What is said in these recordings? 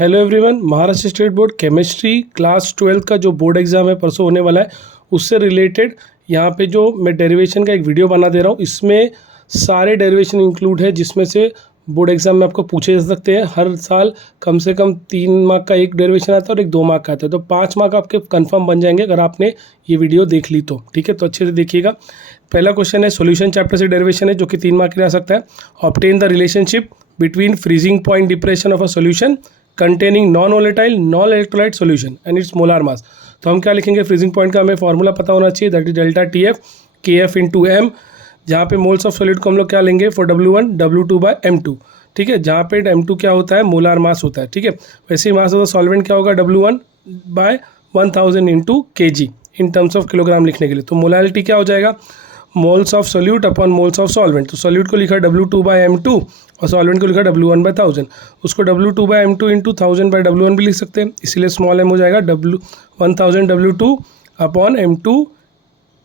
Hello everyone, Maharashtra state board chemistry class 12 का जो board exam है परसों होने वाला है, उससे रिलेटेड यहाँ पे जो मैं डेरिवेशन का एक वीडियो बना दे रहा हूँ। इसमें सारे डेरिवेशन इंक्लूड है जिसमें से बोर्ड एग्ज़ाम में आपको पूछे जा सकते हैं। हर साल कम से कम 3 मार्क का एक डेरिवेशन आता है और एक 2 मार्क का आता है, तो 5 मार्क आपके कंफर्म बन जाएंगे अगर आपने ये वीडियो देख ली तो। ठीक है, तो अच्छे से देखिएगा। पहला क्वेश्चन है सॉल्यूशन चैप्टर से डेरिवेशन है जो कि 3 मार्क के लिए आ सकता है। Obtain the relationship between freezing point depression of a solution containing non volatile non electrolyte solution and it's molar mass. तो हम क्या लिखेंगे, फ्रीजिंग पॉइंट का हमें फॉर्मूला पता होना चाहिए, that is delta T F के एफ इंटू एम, जहाँ पे मोल्स ऑफ सॉलिड को हम लोग क्या लेंगे for W1 W2 by M2। ठीक है, जहाँ पे M2 क्या होता है, मोलार मास होता है। ठीक है, वैसे ही मास ऑफ द सॉल्वेंट क्या होगा, W1 by 1000 into kg in terms of kilogram लिखने के लिए। तो मोलारिटी क्या हो जाएगा, moles of solute upon moles of solvent. तो सोल्यूट को लिखा W2 बाय M2 और सॉल्वेंट को लिखा W1 बाय 1000। उसको W2 by M2 into 1000 bye W1 भी लिख सकते हैं, इसीलिए स्मॉल m हो जाएगा 1000 W2 upon M2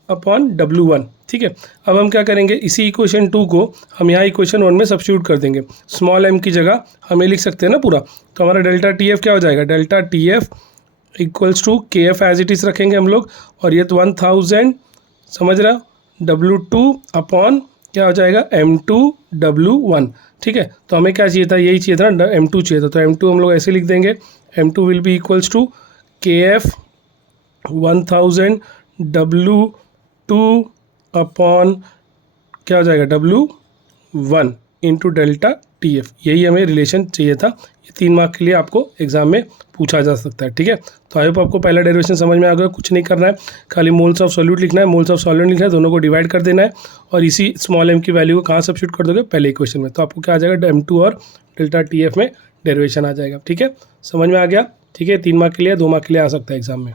upon W1। ठीक है, अब हम क्या करेंगे, इसी इक्वेशन 2 को हम यहाँ इक्वेशन 1 में सब्स्टिट्यूट कर देंगे। स्मॉल m की जगह हम ये लिख सकते हैं ना पूरा, तो हमारा डेल्टा टी एफ क्या हो जाएगा, delta T F equals to K F as it is रखेंगे हम लोग, और ये तो 1000 समझ रहा W2 अपॉन क्या हो जाएगा M2 W1। ठीक है, तो हमें क्या चाहिए था, यही चाहिए था ना, M2 चाहिए था, तो M2 हम लोग ऐसे लिख देंगे, M2 will be equals to K F 1000 W2 upon क्या हो जाएगा W1 into delta T F. यही हमें रिलेशन चाहिए था। ये 3 मार्क के लिए आपको एग्जाम में पूछा जा सकता है। ठीक है, तो आई होप आपको पहला डेरिवेशन समझ में आ गया। कुछ नहीं करना है, खाली मोल्स ऑफ सॉल्यूट लिखना है, मोल्स ऑफ सॉल्वेंट लिखना है, दोनों को डिवाइड कर देना है और इसी स्मॉल m की वैल्यू को कहाँ सब्स्टिट्यूट कर दोगे, पहले इक्वेशन में, तो आपको क्या आ जाएगा, M2 और डेल्टा टी एफ में डेरिवेशन आ जाएगा। ठीक है, समझ में आ गया। ठीक है, 3 मार्क के लिए 2 मार्क के लिए आ सकता है एग्जाम में।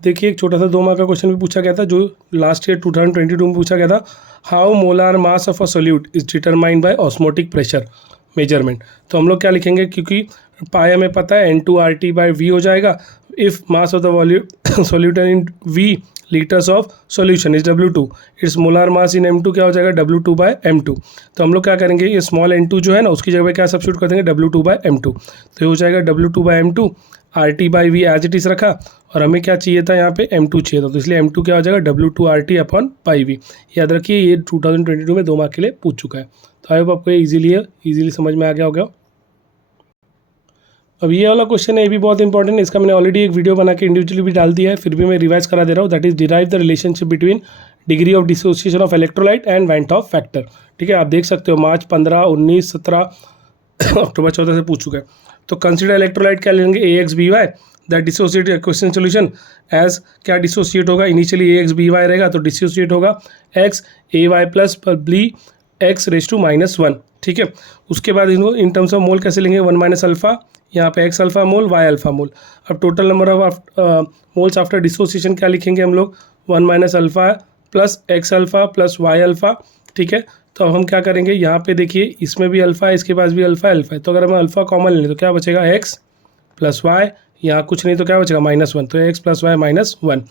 देखिए, एक छोटा सा 2 मार्क का क्वेश्चन भी पूछा गया था जो लास्ट ईयर 2022 में पूछा गया था। How molar mass of a solute is determined by osmotic pressure measurement. तो हम लोग क्या लिखेंगे, क्योंकि पाई हमें पता है N2RT बाय V हो जाएगा। If mass of the solute in V litres of solution is W2, it's molar mass in M2 क्या हो जाएगा, W2 बाय M2। तो हम लोग क्या करेंगे, ये स्मॉल n2 जो है ना, उसकी जगह क्या सब्स्टिट्यूट कर देंगे, W2 बाय M2। तो ये हो जाएगा W2 by M2, RT by V as it is रखा, और हमें क्या चाहिए था, यहाँ पे M2 चाहिए था, तो इसलिए M2 क्या हो जाएगा, W2RT अपॉन पाई V। याद रखिए, ये 2022 में 2 मार्क के लिए पूछ चुका है। तो आई होप आपको ये इजीली समझ में आ गया होगा। अब ये वाला क्वेश्चन है, ये भी बहुत इंपॉर्टेंट है। इसका मैंने ऑलरेडी एक वीडियो बना के इंडिविजुअली भी डाल दिया है, फिर भी मैं रिवाइज करा दे रहा हूँ। That is derive the relationship between degree of dissociation of electrolyte and went of factor. ठीक है, आप देख सकते हो मार्च 15, 19, 17 अक्टूबर 14 से पूछ चुका है। तो कंसिडर इलेक्ट्रोलाइट क्या लेंगे, AXBY that dissociate equation solution as क्या डिसोसिएट होगा, इनिशियली AXBY रहेगा तो डिसोसिएट होगा XAY plus B X raise to -1। ठीक है, उसके बाद इनको इन टर्म्स ऑफ मोल कैसे लेंगे, 1 माइनस अल्फा, यहाँ पे X अल्फा मोल Y अल्फा मोल। अब total number of moles after dissociation क्या लिखेंगे हम लोग, 1 minus alpha plus X alpha plus Y alpha. ठीक है, तो अब हम क्या करेंगे, यहाँ पे देखिए इसमें भी अल्फा है, इसके पास भी अल्फा है, तो अगर हम अल्फा कॉमन लें तो क्या बचेगा, X प्लस Y, यहाँ कुछ नहीं तो क्या बचेगा, -1, तो X प्लस वाई -1।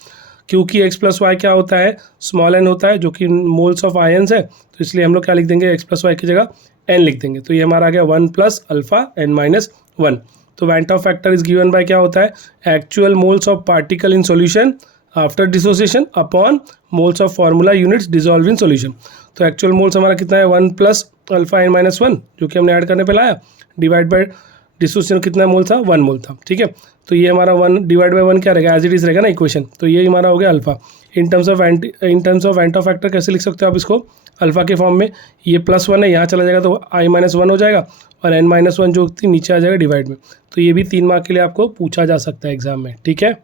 क्योंकि X प्लस वाई क्या होता है, स्मॉल n होता है जो कि मोल्स ऑफ आयन्स है, तो इसलिए हम लोग क्या लिख देंगे, X प्लस वाई की जगह n लिख देंगे। तो ये हमारा आ गया 1 प्लस अल्फा n-1। तो went of factor is given by क्या होता है, actual moles of particle in solution after dissociation upon moles of formula units dissolve in solution. तो एक्चुअल मोल्स हमारा कितना है, 1 प्लस अल्फा n-1 जो कि हमने ऐड करने पे लाया, डिवाइड बाय डिसोसिएशन कितना मोल था, 1 मोल था। ठीक है, तो ये हमारा 1 डिवाइड बाय 1 क्या रहेगा, एज इट इज रहेगा ना इक्वेशन, तो ये हमारा हो गया alpha. In terms of went of factor कैसे लिख सकते हो आप इसको, अल्फा के फॉर्म में, ये +1 है, यहाँ चला जाएगा तो I-1 हो जाएगा, और n-1 जो थी नीचे आ जाएगा डिवाइड में। तो ये भी 3 मार्क के लिए आपको पूछा जा सकता है एग्जाम में। ठीक है,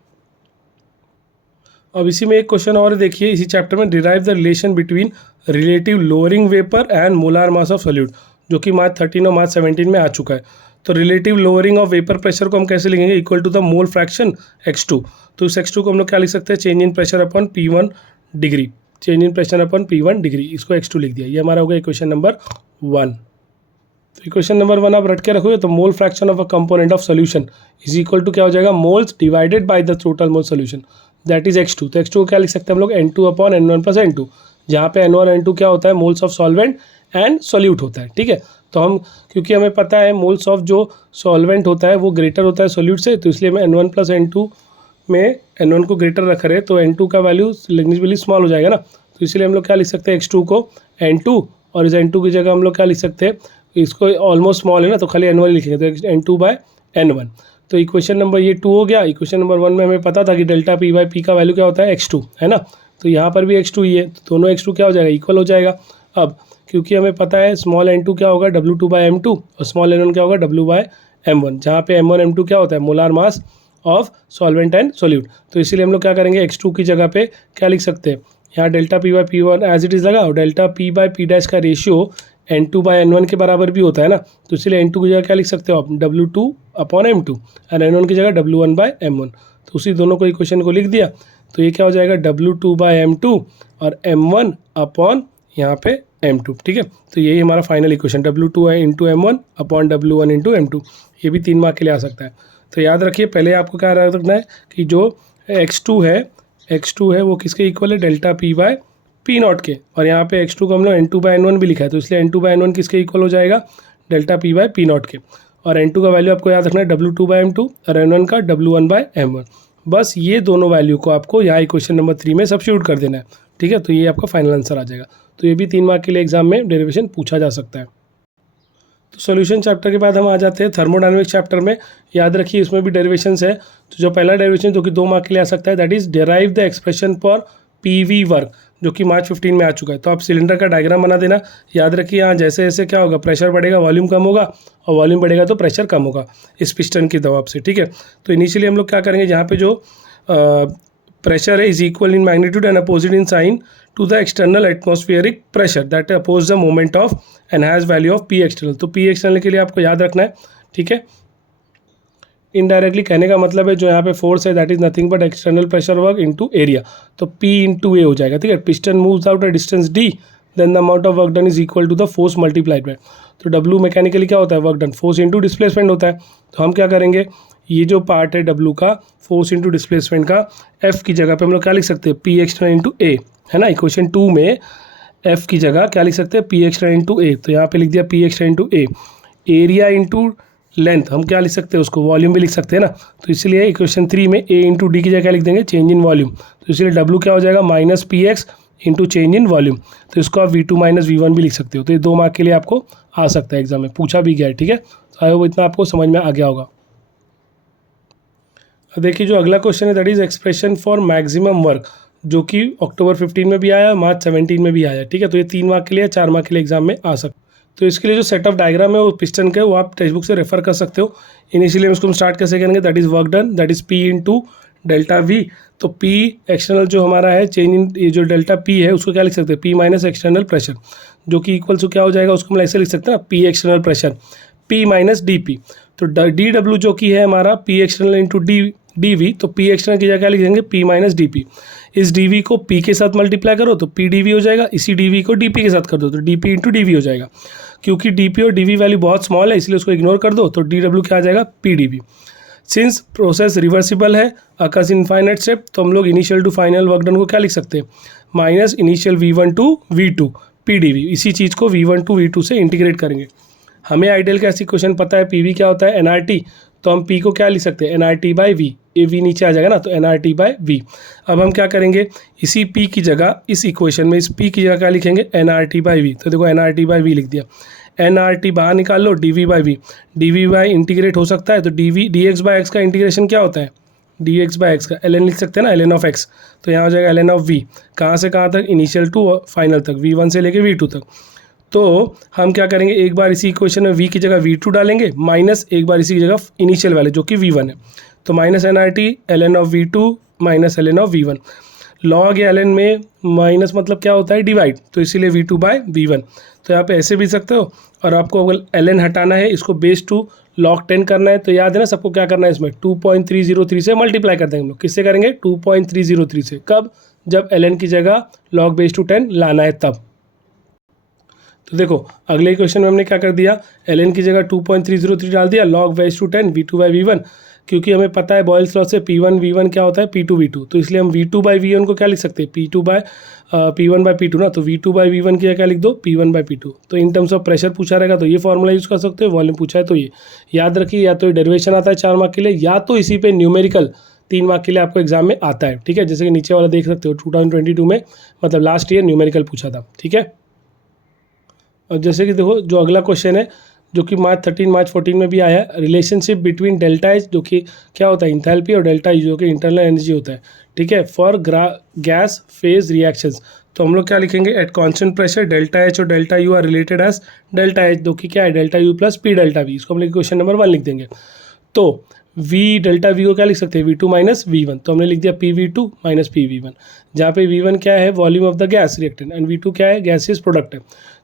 अब इसी में एक क्वेश्चन और देखिए, इसी चैप्टर में derive the relation between relative lowering vapour and molar mass of solute, जो कि मार्च 13 और मार्च 17 में आ चुका है। तो relative lowering of vapour pressure को हम कैसे लिखेंगे, equal to the mole fraction x2। तो इस x2 को हम लोग क्या लिख सकते हैं, change in pressure upon P1 degree, change in pressure upon P1 degree, इसको x2 लिख दिया। ये हमारा हो गया इक्वेशन नंबर 1। तो इक्वेशन नंबर 1 आप रट के रखोगे तो mole fraction of a component of solution is equal to क्या हो जाएगा, moles divided by the total mole solution, that is x2। तो x2 को क्या लिख सकते हैं हम लोग, N2 upon N1 plus N2, जहाँ पे N1 N2 क्या होता है, moles of solvent and solute होता है। ठीक है, तो हम क्योंकि हमें पता है मोल्स ऑफ जो सॉल्वेंट होता है वो ग्रेटर होता है सोल्यूट से, तो इसलिए हम N1 + N2 में N1 को ग्रेटर रख रहे हैं, तो N2 का वैल्यू नेग्लिजिबली स्मॉल हो जाएगा ना, तो इसलिए हम लोग क्या लिख सकते हैं X2 को N2, और इस N2 की जगह हम लोग क्या लिख सकते हैं, इसको ऑलमोस्ट स्मॉल है ना तो खाली N1 लिखेंगे, तो N2/N1। तो इक्वेशन नंबर ये 2 हो गया। इक्वेशन नंबर 1 में हमें पता था कि डेल्टा P/P का वैल्यू क्या होता है X2, है ना, तो यहाँ पर भी X2 ही है, तो दोनों X2 क्या हो जाएगा, इक्वल हो जाएगा। अब क्योंकि हमें पता है स्मॉल n2 क्या होगा W2/M2 और स्मॉल n1 क्या होगा W/M1, जहाँ पे M1 M2 क्या होता है molar mass of solvent and solute, तो इसीलिए हम लोग क्या करेंगे X2 की जगह पे क्या लिख सकते हैं, यहाँ delta P/P1 as it is लगा, और डेल्टा P/P' का रेशियो N2/N1 के बराबर भी होता है ना, तो इसलिए N2 की जगह क्या लिख सकते हो आप W2/M2 और N1 की जगह W1/M1, तो उसी दोनों को इक्वेशन को लिख दिया, तो ये क्या हो जाएगा W2/M2 और M1 अपॉन यहाँ पे M2, ठीक है। तो यही हमारा final equation W2 × M1 upon W1 × M2, ये भी 3 मार्क के लिए आ सकता है। तो याद रखिए पहले आपको क्या रखना है कि जो X2 है वो किसके इक्वल है, डेल्टा P/P0 के, और यहाँ पे X2 को हम लोग N2/N1 भी लिखा है, तो इसलिए N2/N1 किसके इक्वल हो जाएगा, डेल्टा P/P0 के, और N2 का वैल्यू आपको याद रखना है W2/M2 और N1 का W1/M1। बस ये दोनों वैल्यू को आपको यहाँ इक्वेशन नंबर 3 में सब्स्टिट्यूट कर देना है, ठीक है, तो ये आपका फाइनल आंसर आ जाएगा। तो ये भी 3 मार्क के लिए एग्जाम में डेरिवेशन पूछा जा सकता है। तो सॉल्यूशन चैप्टर के बाद हम आ जाते हैं थर्मोडायनेमिक्स चैप्टर में। याद रखिए इसमें भी डेरिवेशंस है, तो जो पहला डेरिवेशन जो कि 2 मार्क के लिए आ सकता है, that is derive the expression for PV work, जो कि मार्च 15 में आ चुका है। तो आप सिलेंडर का डायग्राम बना देना। याद रखिए यहाँ जैसे जैसे क्या होगा, प्रेशर बढ़ेगा वॉल्यूम कम होगा, और वॉल्यूम बढ़ेगा तो प्रेशर कम होगा इस पिस्टन की दबाव से, ठीक है। तो इनिशियली हम लोग क्या करेंगे, जहाँ पे जो प्रेशर है is equal in magnitude and opposite in sign to the external atmospheric pressure that oppose the moment of and has value of P external. तो P एक्सटर्नल के लिए आपको याद रखना है, ठीक है। इनडायरेक्टली कहने का मतलब है जो यहाँ पे फोर्स है that is nothing but external pressure work into area, तो P × A हो जाएगा, ठीक है। Piston moves out a distance D, then the amount of work done is equal to the force multiplied by, तो W mechanically क्या होता है, work done, force into displacement होता है। तो हम क्या करेंगे, ये जो पार्ट है W का फोर्स इंटू डिस्प्लेसमेंट का, F की जगह पे हम लोग क्या लिख सकते हैं, P एक्सटर्नल × A, है ना। इक्वेशन 2 में F की जगह क्या लिख सकते हैं, P एक्सटर्नल × A, तो यहाँ पे लिख दिया P external × A। Area into length हम क्या लिख सकते हैं, उसको वॉल्यूम भी लिख सकते हैं ना, तो इसलिए इक्वेशन 3 में A × D की जगह क्या लिख देंगे, चेंज इन वॉल्यूम, तो इसलिए W क्या हो जाएगा -PX into change in volume, तो इसको आप V2 - V1 भी लिख सकते हो। तो ये 2 मार्क के लिए आपको आ सकता है, एग्जाम में पूछा भी गया है, ठीक है। तो आई होप इतना आपको समझ में आ गया होगा। अब देखिए जो अगला क्वेश्चन है that is expression for maximum work, जो कि अक्टूबर 15 में भी आया, मार्च 17 में भी आया, ठीक है। तो ये 3 मार्क के लिए 4 मार्क के लिए एग्जाम में आ सकता है। तो इसके लिए जो सेट ऑफ डायग्राम है वो पिस्टन का है, वो आप टेक्स्ट बुक से रेफर कर सकते हो। इनिशियली हम इसको स्टार्ट कैसे करेंगे, that is work done, that is P × delta V। तो P एक्सटर्नल जो हमारा है चेंज इन, ये जो डेल्टा P है उसको क्या लिख सकते हैं, P - एक्सटर्नल प्रेशर, जो कि इक्वल टू क्या हो जाएगा, उसको हम ऐसे लिख सकते हैं ना, P external pressure P - DP। तो DW जो कि है हमारा P एक्सटर्नल × DV, तो P एक्सटर्नल की जगह क्या लिखेंगे, P - DP। इस DV को P के साथ मल्टीप्लाई करो तो PdV हो जाएगा, इसी DV को DP के साथ कर दो तो DP × DV हो जाएगा। क्योंकि DP और DV वैल्यू बहुत स्मॉल है इसलिए उसको इग्नोर कर दो, तो DW क्या आ जाएगा, PdV। सिंस प्रोसेस रिवर्सिबल है, अकर्स इन फाइनाइट स्टेप, तो हम लोग initial to final work done को क्या लिख सकते हैं, minus initial V1 to V2 PdV। इसी चीज़ को V1 to V2 से इंटीग्रेट करेंगे। हमें आइडियल का ऐसी क्वेश्चन पता है, PV क्या होता है, NRT, तो हम P को क्या लिख सकते हैं, NRT/V, ये V नीचे आ जाएगा ना, तो NRT/V। अब हम क्या करेंगे, इसी P की जगह इस इक्वेशन में इस P की जगह क्या लिखेंगे, NRT/V, तो देखो NRT/V लिख दिया। NRT बाहर निकाल लो, DV/V, DV इंटीग्रेट हो सकता है, तो dx/x का इंटीग्रेशन क्या होता है, dx/x का ln लिख सकते हैं ना, ln of x, तो यहाँ हो जाएगा ln of v, कहाँ से कहाँ तक, इनिशियल टू फाइनल तक, V1 से लेके V2 तक। तो हम क्या करेंगे, एक बार इसी इक्वेशन में V की जगह V2 डालेंगे, माइनस एक बार इसी की जगह इनिशियल वाले जो कि V1 है, तो minus NRT ln of V2 minus ln of V1। Log या ln में माइनस मतलब क्या होता है, डिवाइड, तो इसीलिए V2/V1। तो यहाँ पे ऐसे भी सकते हो, और आपको अगर ln हटाना है, इसको बेस टू log 10 करना है, तो याद है ना सबको क्या करना है, इसमें 2.303 से मल्टीप्लाई कर देंगे हम लोग, किससे करेंगे, 2.303 से, कब, जब ln की जगह log बेस टू 10 लाना है तब। तो देखो अगले क्वेश्चन में हमने क्या कर दिया, ln की जगह 2.303 डाल दिया, log बेस टू 10 V2/V1, क्योंकि हमें पता है बॉयल्स लॉ से P1 V1 क्या होता है P2 V2, तो इसलिए हम V2 बाई V1 को क्या लिख सकते हैं P1 बाई P2 ना, तो V2 बाई V1 की क्या लिख दो P1 बाई P2। तो इन टर्म्स ऑफ प्रेशर पूछा रहेगा तो ये फॉर्मूला यूज़ कर सकते हो, वॉल्यूम पूछा है तो ये याद रखिए, या तो डेरिवेशन आता है 4 मार्क के लिए, या तो इसी पे न्यूमेरिकल 3 मार्क के लिए आपको एग्जाम में आता है। ठीक है, जैसे कि नीचे वाला देख सकते हो 2022 में, मतलब लास्ट ईयर न्यूमेरिकल पूछा था। ठीक है, और जैसे कि देखो जो अगला क्वेश्चन है जो कि मार्च 13 मार्च 14 में भी आया है, रिलेशनशिप बिटवीन डेल्टा एच जो कि क्या होता है इंथैल्पी, और डेल्टा ई जो कि इंटरनल एनर्जी होता है। ठीक है, फॉर गैस फेज रिएक्शंस, तो हम लोग क्या लिखेंगे, at constant pressure delta H और delta U are related as delta H, जो कि क्या है delta U plus P delta V. इसको हम लोग क्वेश्चन नंबर 1 लिख देंगे। तो V डेल्टा वी को क्या लिख सकते हैं V2 माइनस V1, तो हमने लिख दिया PV2 माइनस PV1, जहाँ पे V1 क्या है volume of the gas reactant and V2 क्या है गैसियस प्रोडक्ट है।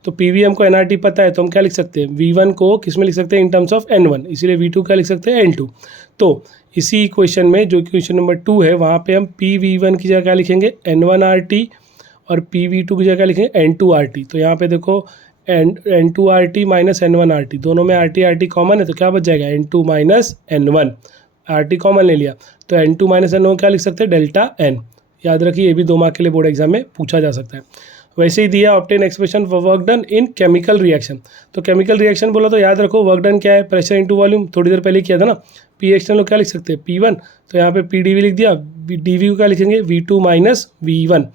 तो PV हमको nRT पता है, तो हम क्या लिख सकते हैं V1 को किस में लिख सकते हैं इन टर्म्स ऑफ N1, इसीलिए V2 क्या लिख सकते हैं N2। तो इसी इक्वेशन में जो क्वेश्चन नंबर 2 है वहाँ पे हम PV1 की जगह क्या लिखेंगे N1RT और PV2 की जगह लिखेंगे N2RT। तो यहाँ पे देखो N2RT माइनस N1RT, दोनों में RT कॉमन है तो क्या बच जाएगा N2 minus N1, RT common ले लिया तो N2 माइनस N1 क्या लिख सकते हैं डेल्टा N। याद रखिए ये भी 2 मार्क के लिए बोर्ड एग्जाम में पूछा जा सकता है। वैसे ही दिया obtain expression for work done in chemical reaction, तो केमिकल रिएक्शन बोला तो याद रखो वर्क डन क्या है प्रेशर इंटू वॉल्यूम, थोड़ी देर पहले किया था ना। पी एक्सटर्नल लोग क्या लिख सकते हैं P1, तो यहाँ पे PdV लिख दिया, DV को क्या लिखेंगे V2 माइनस V1,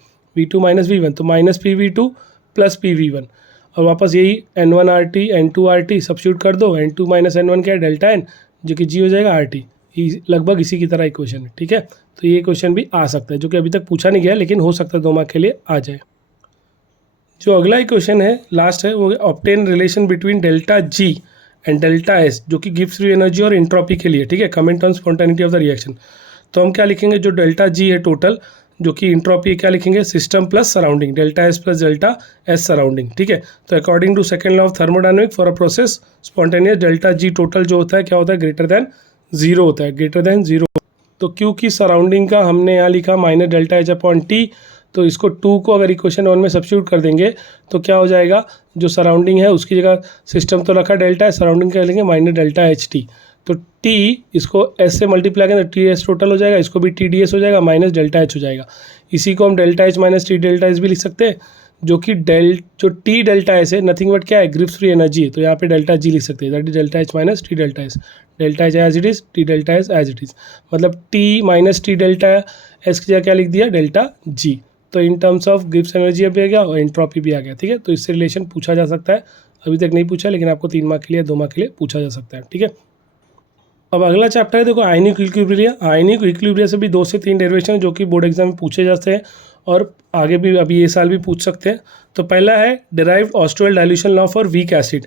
तो माइनस PV2 प्लस PV1, और वापस यही N1RT N2RT सब्स्टिट्यूट कर दो, N2 माइनस N1 क्या है डेल्टा N, जो कि G हो जाएगा RT। लगभग इसी की तरह इक्वेशन है। ठीक है, तो ये क्वेश्चन भी आ सकता है जो कि अभी तक पूछा नहीं गया लेकिन हो सकता है 2 मार्क के लिए आ जाए। जो अगला क्वेश्चन है लास्ट है वो obtain relation between delta G and delta S जो कि गिव्स फ्री एनर्जी और इंट्रोपी के लिए। ठीक है, comment on spontaneity of the reaction, तो हम क्या लिखेंगे जो डेल्टा G है टोटल, जो कि इंट्रोपी क्या लिखेंगे system plus surrounding, delta S plus delta S surrounding. ठीक है, तो according to second law of thermodynamic for a process spontaneous delta G total जो होता है क्या होता है ग्रेटर देन 0 होता है, ग्रेटर देन 0। तो क्योंकि सराउंडिंग का हमने यहाँ लिखा minus delta H upon T, तो इसको 2 को अगर इक्वेशन 1 में सब्स्टिट्यूट कर देंगे तो क्या हो जाएगा, जो सराउंडिंग है उसकी जगह सिस्टम तो रखा डेल्टा है, सराउंडिंग क्या लेंगे माइनस डेल्टा एच टी, तो टी इसको एस से मल्टीप्लाई करें तो टी एस टोटल हो जाएगा, इसको भी टी डी एस हो जाएगा, माइनस डेल्टा एच हो जाएगा। इसी को हम delta H minus T delta S भी लिख सकते हैं, जो कि जो टी डेल्टा एस है नथिंग बट क्या है गिव्स फ्री एनर्जी है, तो यहाँ पे डेल्टा जी लिख सकते हैं, that is delta H minus T delta S, delta H as it is T delta S as it is, मतलब T minus T delta S की जगह क्या लिख दिया डेल्टा जी। तो इन टर्म्स ऑफ गिव्स एनर्जी भी आ गया और एंट्रोपी भी आ गया। ठीक है, तो इससे रिलेशन पूछा जा सकता है, अभी तक नहीं पूछा लेकिन आपको 3 मार्क के लिए 2 मार्क के लिए पूछा जा सकता है। ठीक है, अब अगला चैप्टर है देखो आयनिक इक्विलिब्रिया। आयनिक इक्विलिब्रिया से भी 2 से 3 डेरिवेशन जो कि बोर्ड एग्जाम में पूछे जाते हैं और आगे भी अभी ये साल भी पूछ सकते हैं। तो पहला है derived Ostwald dilution law for weak acid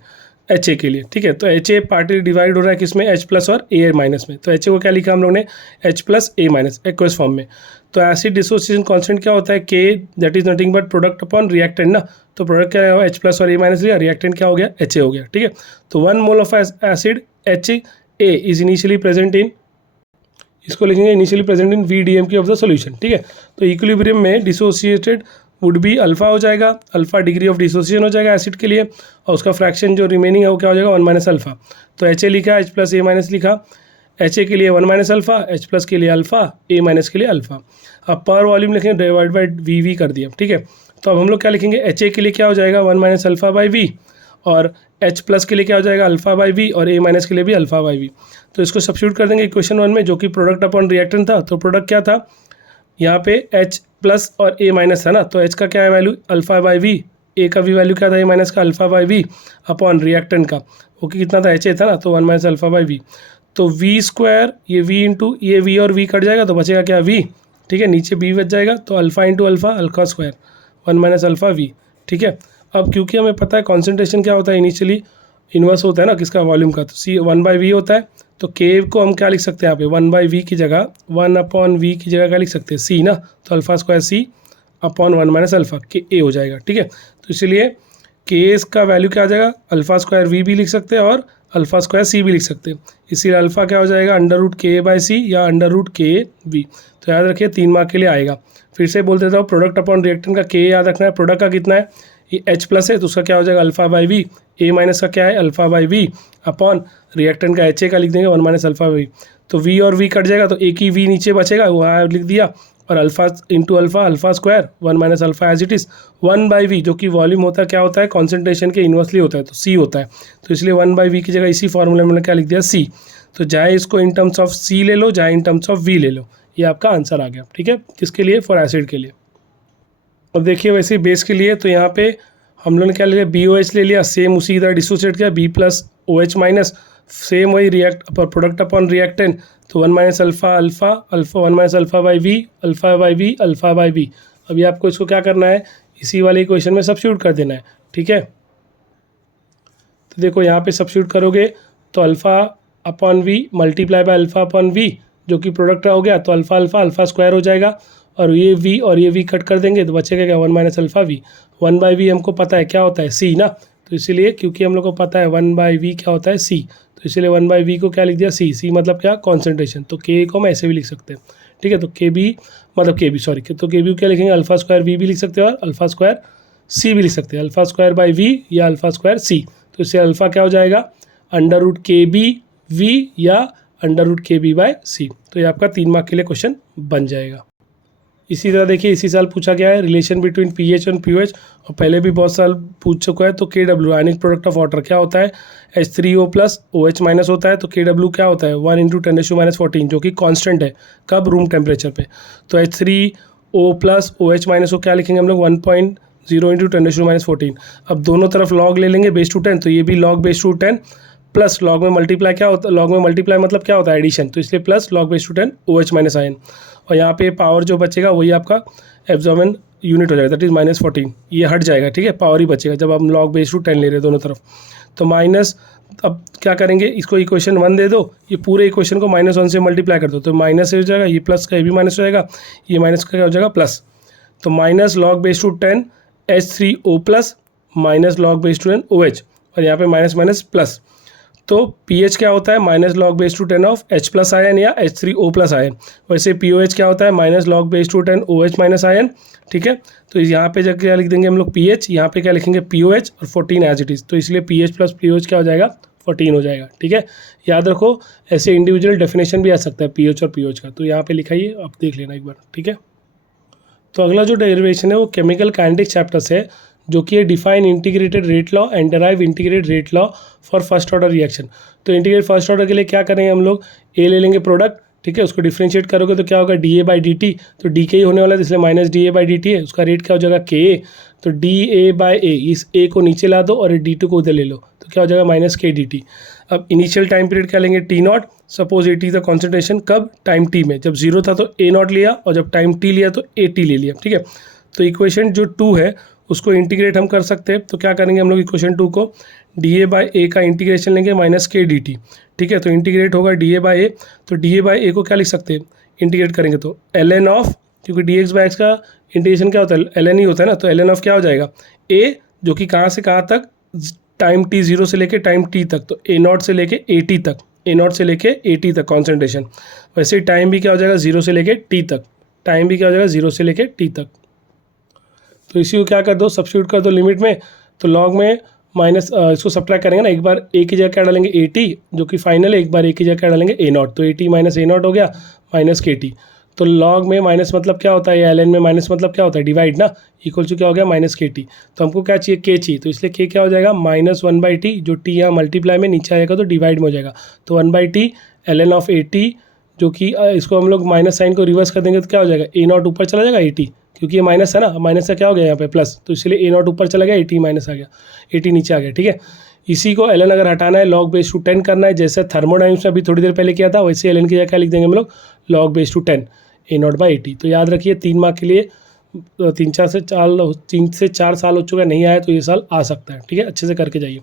HA के लिए। ठीक है, तो HA पार्टली डिवाइड हो रहा है किसमें H प्लस और A माइनस में, तो HA को क्या लिखा हम लोग ने H plus A minus aqueous form में। तो एसिड डिसोसिएशन कांस्टेंट क्या होता है K, that is nothing but product upon reactant ना, तो प्रोडक्ट क्या होगा H प्लस और A माइनस लिया, रिएक्टेंट क्या हो गया HA हो गया। ठीक है, तो 1 mole of acid HA is initially present in, इसको लिखेंगे initially present in VDMK of the solution. ठीक है, तो इक्विलिब्रियम में डिसोसिएटेड वुड बी अल्फा हो जाएगा, अल्फा डिग्री ऑफ डिसोसिएशन हो जाएगा एसिड के लिए, और उसका फ्रैक्शन जो रिमेनिंग है वो क्या हो जाएगा 1 माइनस अल्फा। तो HA लिखा H प्लस A माइनस लिखा, HA के लिए 1 माइनस अल्फा, H प्लस के लिए अल्फा, A माइनस के लिए अल्फा। अब पर वॉल्यूम लिखेंगे डिवाइड बाई VV कर दिया। ठीक है, तो अब हम लोग क्या लिखेंगे HA के लिए क्या हो जाएगा 1 माइनस अल्फा बाई V, और H प्लस के लिए क्या हो जाएगा अल्फा बाई V, और A माइनस के लिए भी अल्फा बाई V। तो इसको सब्स्टिट्यूट कर देंगे इक्वेशन 1 में, जो कि प्रोडक्ट अपॉन रिएक्टेंट था, तो प्रोडक्ट क्या था यहाँ पे H प्लस और A माइनस था ना, तो H का क्या है value alpha by V, A का भी वैल्यू क्या था A माइनस का alpha by V upon reactant का, वो कितना था HA था ना, तो 1 माइनस अल्फा बाई V। तो V स्क्वायर ये V इंटू ये V और V कट जाएगा तो बचेगा क्या V। ठीक है, नीचे B बच जाएगा, तो alpha into alpha alpha square 1 minus alpha V। ठीक है, अब क्योंकि हमें पता है कॉन्सेंट्रेशन क्या होता है इनिशियली इन्वर्स होता है ना किसका वॉल्यूम का, तो C 1 बाई V होता है, तो K को हम क्या लिख सकते हैं यहाँ पे 1 बाई V की जगह 1 अपॉन V की जगह क्या लिख सकते हैं C ना, तो alpha square C upon 1 minus alpha के A हो जाएगा। ठीक है, तो इसलिए K का वैल्यू क्या आ जाएगा अल्फा स्क्वायर V भी लिख सकते हैं और अल्फा स्क्वायर C भी लिख सकते हैं, इसीलिए अल्फा क्या हो जाएगा under root K by C या अंडर रूट K V। तो याद रखिए 3 मार्क के लिए आएगा। फिर से बोल देता हूँ प्रोडक्ट अपॉन रिएक्टेंट का K याद रखना है, प्रोडक्ट का कितना है ये H प्लस है तो उसका क्या हो जाएगा alpha by V, A minus का क्या है alpha by V upon reactant का HA का लिख देंगे 1 माइनस अल्फा बाई, तो V और V कट जाएगा तो एक ही V नीचे बचेगा वहाँ लिख दिया, और alpha into alpha alpha square 1 minus alpha as it is 1 by V, जो कि वॉल्यूम होता है क्या होता है कॉन्सेंट्रेशन के इन्वर्सली होता है तो C होता है, तो इसलिए 1 बाई वी की जगह इसी फॉर्मूले में क्या लिख दिया C। तो चाहे इसको इन टर्म्स ऑफ C ले लो चाहे इन टर्म्स ऑफ V ले लो, ये आपका आंसर आ गया। ठीक है, किसके लिए फॉर एसिड के लिए। अब देखिए वैसे बेस के लिए तो यहाँ पे हम लोगों ने क्या ले लिया BOH ले लिया, सेम उसी की तरह डिसोसिएट किया B plus OH minus, same वही रिएक्ट प्रोडक्ट अपॉन रिएक्टेंट, तो 1 minus alpha alpha alpha 1 minus alpha by V alpha by V alpha by V. अभी आपको इसको क्या करना है इसी वाले इक्वेशन में सब्स्टिट्यूट कर देना है। ठीक है, तो देखो यहाँ पे सब्स्टिट्यूट करोगे तो alpha upon V multiply by alpha upon V जो कि प्रोडक्ट हो गया, तो अल्फा अल्फा अल्फा स्क्वायर हो जाएगा, और ये वी और ये वी कट कर देंगे तो बचेगा क्या 1 minus alpha V. 1 by V हमको पता है क्या होता है C ना, तो इसीलिए क्योंकि हम लोग को पता है 1 बाई वी क्या होता है C, तो इसीलिए 1 बाई वी को क्या लिख दिया C मतलब क्या कॉन्सेंट्रेशन, तो K को हम ऐसे भी लिख सकते हैं। ठीक है, तो KB सॉरी, तो KB क्या लिखेंगे अल्फा स्क्वायर V भी लिख सकते हैं और अल्फा स्क्वायर C भी लिख सकते हैं, अल्फा स्क्वायर बाई V या अल्फा स्क्वायर C, तो इससे अल्फा क्या हो जाएगा अंडर रूट KB V या under root KB by C। तो ये आपका 3 मार्क के लिए क्वेश्चन बन जाएगा। इसी तरह देखिए इसी साल पूछा गया है रिलेशन बिटवीन pH और pOH, और पहले भी बहुत साल पूछ चुका है। तो KW ionic product of water क्या होता है H3O प्लस OH माइनस होता है, तो KW क्या होता है 1 इंटू 10⁻⁴ जो कि कांस्टेंट है कब रूम टेम्परेचर पे, तो H3O प्लस OH माइनस को क्या लिखेंगे हम लोग 1.0 इंटू 10⁻⁴। अब दोनों तरफ लॉग ले लेंगे बेस टू 10, तो ये भी log base to 10 plus log में मल्टीप्लाई क्या होता है लॉग में मल्टीप्लाई मतलब क्या होता है एडिशन, तो इसलिए plus log base to 10 OH minus ion, और यहाँ पे पावर जो बचेगा वही आपका एब्जॉर्बेंट यूनिट हो जाएगा दैट इज -14, ये हट जाएगा। ठीक है, पावर ही बचेगा जब हम लॉग बेस टू 10 ले रहे हैं दोनों तरफ, तो माइनस अब क्या करेंगे इसको इक्वेशन 1 दे दो, ये पूरे इक्वेशन को -1 से मल्टीप्लाई कर दो तो माइनस हो जाएगा, ये प्लस का ये भी माइनस हो जाएगा, ये माइनस का क्या हो जाएगा प्लस, तो minus log base to 10 H3O plus minus log base to 10 OH, और यहाँ पे माइनस माइनस प्लस, तो pH क्या होता है minus log base to 10 of H plus ion या H3O प्लस आयन, वैसे POH क्या होता है minus log base to 10 OH minus ion. ठीक है, तो यहाँ पे जब क्या लिख देंगे हम लोग pH, यहाँ पे क्या लिखेंगे POH और 14 एज इट इज़, तो इसलिए pH प्लस POH क्या हो जाएगा 14 हो जाएगा। ठीक है, याद रखो ऐसे इंडिविजुअल डेफिनेशन भी आ सकता है pH और POH का, तो यहाँ पे लिखा ही आप देख लेना एक बार। ठीक है, तो अगला जो डेरिवेशन है वो केमिकल काइनेटिक्स चैप्टर से है, जो कि है define integrated rate law and derive integrated rate law for first order reaction. तो इंटीग्रेटेड फर्स्ट ऑर्डर के लिए क्या करेंगे हम लोग A ले लेंगे प्रोडक्ट, ठीक है, उसको डिफ्रेंशिएट करोगे तो क्या होगा DA/dt, तो DK ही होने वाला है इसलिए माइनस DA/dt है, उसका रेट क्या हो जाएगा KA, तो DA/A इस A को नीचे ला दो और D2 को उधर ले लो तो क्या हो जाएगा माइनस KDT। अब इनिशियल टाइम पीरियड क्या लेंगे T0, सपोज AT था कॉन्सेंट्रेशन कब टाइम T में, जब 0 था तो A0 लिया और जब टाइम T लिया तो AT ले लिया। ठीक है, तो इक्वेशन जो 2 है उसको इंटीग्रेट हम कर सकते हैं, तो क्या करेंगे हम लोग इक्वेशन 2 को DA/A का इंटीग्रेशन लेंगे माइनस KDT। ठीक है, तो इंटीग्रेट होगा DA/A, तो DA/A को क्या लिख सकते हैं इंटीग्रेट करेंगे तो ln ऑफ, क्योंकि dx/x का इंटीग्रेशन क्या होता है ln ही होता है ना, तो ln ऑफ क्या हो जाएगा A जो कि कहाँ से कहाँ तक टाइम T 0 से लेके टाइम T तक, तो A0 से लेके AT तक, A0 से लेके AT तक कॉन्सेंट्रेशन, वैसे टाइम भी क्या हो जाएगा 0 से लेके T तक, टाइम भी क्या हो जाएगा 0 से लेके T तक। तो इसी को क्या कर दो सब्स्टिट्यूट कर दो लिमिट में, तो लॉग में माइनस इसको सब्ट्रैक्ट करेंगे ना, एक बार A की जगह क्या डालेंगे AT जो कि फाइनल है, एक बार A की जगह क्या डालेंगे A0, तो AT माइनस A0 हो गया माइनस KT, तो लॉग में माइनस मतलब क्या होता है, ln में माइनस मतलब क्या होता है डिवाइड ना, इक्वल टू क्या हो गया माइनस KT, तो हमको क्या चाहिए K चाहिए, तो इसलिए K क्या हो जाएगा -1/T, जो T यहाँ मल्टीप्लाई में नीचे आएगा तो डिवाइड में हो जाएगा, तो 1/T ln ऑफ AT, जो कि इसको हम लोग माइनस साइन को रिवर्स कर देंगे तो क्या हो जाएगा A0 ऊपर चला जाएगा AT, क्योंकि ये माइनस है ना, माइनस का क्या हो गया यहाँ पे प्लस, तो इसलिए A0 ऊपर चला गया AT माइनस आ गया, AT नीचे आ गया। ठीक है, इसी को ln अगर हटाना है लॉग बेस टू 10 करना है, जैसे थर्मोडाइनमिक्स में अभी थोड़ी देर पहले किया था, वैसे ln की जगह क्या लिख देंगे हम लोग लॉग बेस टू 10 A0/AT। तो याद रखिए 3 मार्क के लिए 3 से 4 साल हो चुका है, नहीं आया तो ये साल आ सकता है। ठीक है, अच्छे से करके जाइए।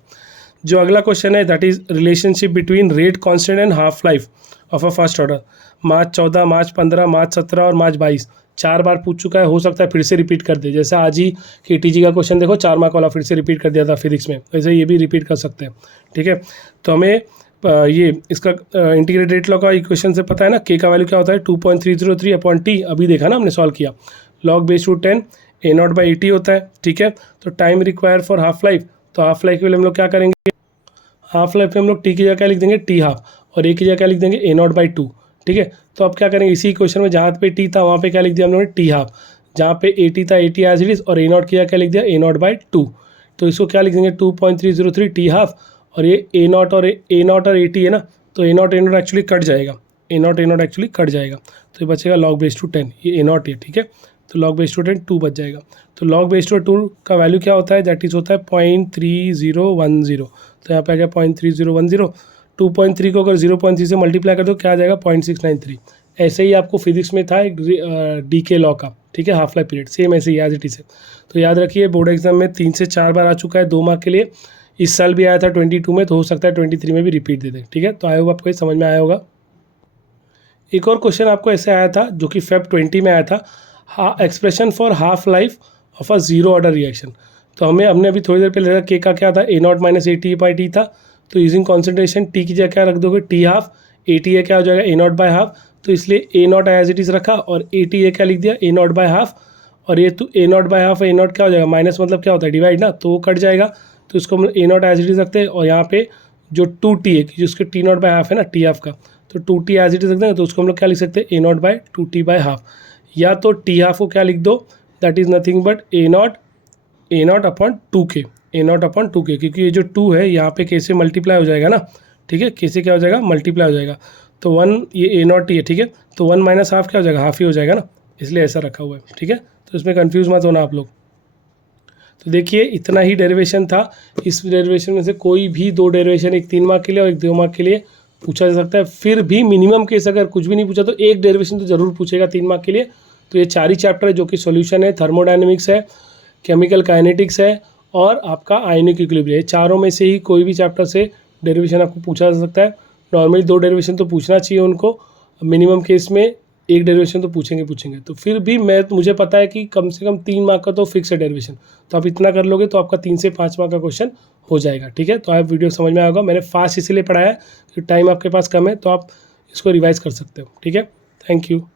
जो अगला क्वेश्चन है that is relationship between rate constant and half life of a first order, March 14, March 15, March 17 और मार्च 22 4 बार पूछ चुका है, हो सकता है फिर से रिपीट कर दे, जैसे आज ही KTG का क्वेश्चन देखो 4 मार्क वाला फिर से रिपीट कर दिया था फिजिक्स में, वैसे ये भी रिपीट कर सकते हैं। ठीक है, तो हमें ये इसका इंटीग्रेटेड रेट लॉ का इक्वेशन से पता है ना, K का वैल्यू क्या होता है 2.303/T, अभी देखा ना हमने सॉल्व किया, log base to 10 A naught by A T होता है, ठीक है। तो time require for half life, तो हाफ लाइफ के लिए हम लोग क्या करेंगे, हाफ लाइफ में हम लोग टी की जगह क्या लिख देंगे, टी हाफ, और ए की जगह क्या लिख देंगे, ए नॉट बाई टू, ठीक है। तो अब क्या करेंगे, इसी क्वेश्चन में जहाँ पे टी था वहाँ पे क्या लिख दिया हम लोगों ने, टी हाफ, जहाँ पे ए टी था A T as it is, और ए नॉट की जगह क्या लिख दिया, ए नॉट बाई टू। तो इसको क्या लिख देंगे 2.303 टी हाफ, और ये ए नॉट और ए टी है ना, तो ए नॉट एक्चुअली कट जाएगा, ए नॉट एक्चुअली कट जाएगा, तो ये बचेगा log बेस टू 10, ये ए नॉट है, ठीक है। तो log बेस टू 10 2 बच जाएगा। तो log बेस टू 2 का वैल्यू क्या होता है, दैट इज होता है 0.3010। तो यहाँ पे आ गया 0.3010, 2.3 को अगर 0.3 से मल्टीप्लाई कर दो क्या आ जाएगा 0.693। ऐसे ही आपको फिजिक्स में था एक डी के लॉ का, ठीक है, हाफ लाइफ पीरियड, सेम ऐसे ही एज इट इज है। तो याद रखिए बोर्ड एग्जाम में 3 से 4 बार आ चुका है 2 मार्क के लिए, इस साल भी आया था 22 में, तो हो सकता है 23 में भी रिपीट दे दें, ठीक है। तो आई होप आपको ये समझ में आया होगा। एक और क्वेश्चन आपको ऐसे आया था जो कि Feb 20 में आया था, expression for half life of a zero order reaction. तो हमने अभी थोड़ी देर पहले देखा के का क्या था, A naught minus A T by T था। तो यूजिंग कॉन्सेंट्रेशन टी की जगह क्या रख दोगे, T half, A T A क्या हो जाएगा, ए नॉट बाय हाफ। तो इसलिए ए नॉट एज इट इज रखा, और ए टी ए क्या लिख दिया, ए नॉट बाय हाफ। और ये तो A naught by half, A naught क्या हो जाएगा, माइनस मतलब क्या होता है, डिवाइड ना, तो वो कट जाएगा। तो इसको हम ए नॉट एज इट इज रखते हैं, और यहाँ पे जो 2t है, जिसके टी नॉट बाय हाफ है ना, टी हाफ का, तो 2t एज इट इज रखते हैं, तो उसको हम लोग क्या लिख सकते हैं, A naught by 2t by half. या तो टी हाफ को क्या लिख दो, that is nothing but A naught upon 2k, A naught upon 2k, क्योंकि ये जो 2 है यहाँ पे कैसे मल्टीप्लाई हो जाएगा ना, ठीक है, कैसे क्या हो जाएगा, मल्टीप्लाई हो जाएगा। तो 1 ये ए नॉट टी है, ठीक है, तो 1 माइनस हाफ क्या हो जाएगा, हाफ ही हो जाएगा ना, इसलिए ऐसा रखा हुआ है, ठीक है। तो इसमें कन्फ्यूज मत होना आप लोग। तो देखिए इतना ही डेरिवेशन था। इस डेरिवेशन में से कोई भी 2 डेरिवेशन, एक 3 मार्क के लिए और एक 2 मार्क के लिए पूछा जा सकता है। फिर भी मिनिमम केस अगर कुछ भी नहीं पूछा तो एक डेरिवेशन तो ज़रूर पूछेगा 3 मार्क के लिए। तो ये 4 ही चैप्टर है जो कि सॉल्यूशन है, थर्मोडायनेमिक्स है, केमिकल काइनेटिक्स है और आपका आयनिक इक्विलिब्रियम है। चारों में से ही कोई भी चैप्टर से डेरिवेशन आपको पूछा जा सकता है। नॉर्मली 2 डेरिवेशन तो पूछना चाहिए उनको, मिनिमम केस में एक डेरिवेशन तो पूछेंगे। तो फिर भी मुझे पता है कि कम से कम 3 मार्क का तो फिक्स है डेरिवेशन, तो आप इतना कर लोगे तो आपका 3 से 5 मार्क का क्वेश्चन हो जाएगा, ठीक है। तो आप वीडियो समझ में आया होगा। मैंने फास्ट इसीलिए पढ़ाया है कि टाइम आपके पास कम है, तो आप इसको रिवाइज कर सकते हो, ठीक है। Thank you.